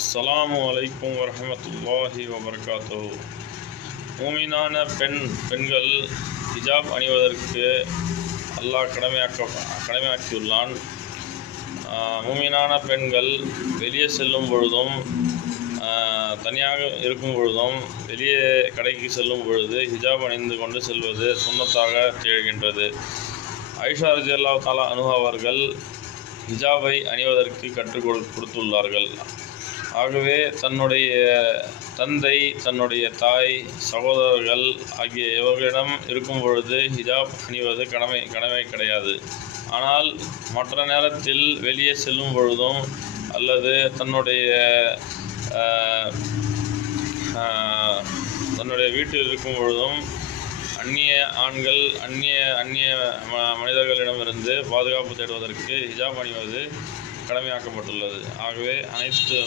அஸ்ஸலாமு அலைக்கும் வரஹ்மத்துல்லாஹி வபரகாத்துஹு. மூமினான பெண்கள் ஹிஜாப் அணிவதற்கு அல்லாஹ் கடமையாக்கியுள்ளான். மூமினான பெண்கள் வெளியே செல்லும் பொழுதும் தனியாக இருக்கும் பொழுதும் வெளியே கடைக்கு செல்லும் பொழுது ஹிஜாப் அணிந்து கொண்டு செல்வது சுன்னத்தாக திகழ்கின்றது. ஆயிஷா ரலியல்லாஹு தஆலா அன்ஹா அவர்கள் ஹிஜாபை அணிவதற்கு கற்றுக் கொடுத்துள்ளார்கள். ஆகவே தன்னுடைய தந்தை, தன்னுடைய தாய், சகோதரர்கள் ஆகிய இவர்களிடம் இருக்கும் பொழுது ஹிஜாப் அணிவது கடமை கிடையாது. ஆனால் மற்ற நேரத்தில் வெளியே செல்லும் பொழுதும் அல்லது தன்னுடைய வீட்டில் இருக்கும் பொழுதும் அந்நிய ஆண்கள் அந்நிய மனிதர்களிடமிருந்து பாதுகாப்பு தேடுவதற்கு ஹிஜாப் அணிவது கடமையாக்கப்பட்டுள்ளது. ஆகவே அனைத்து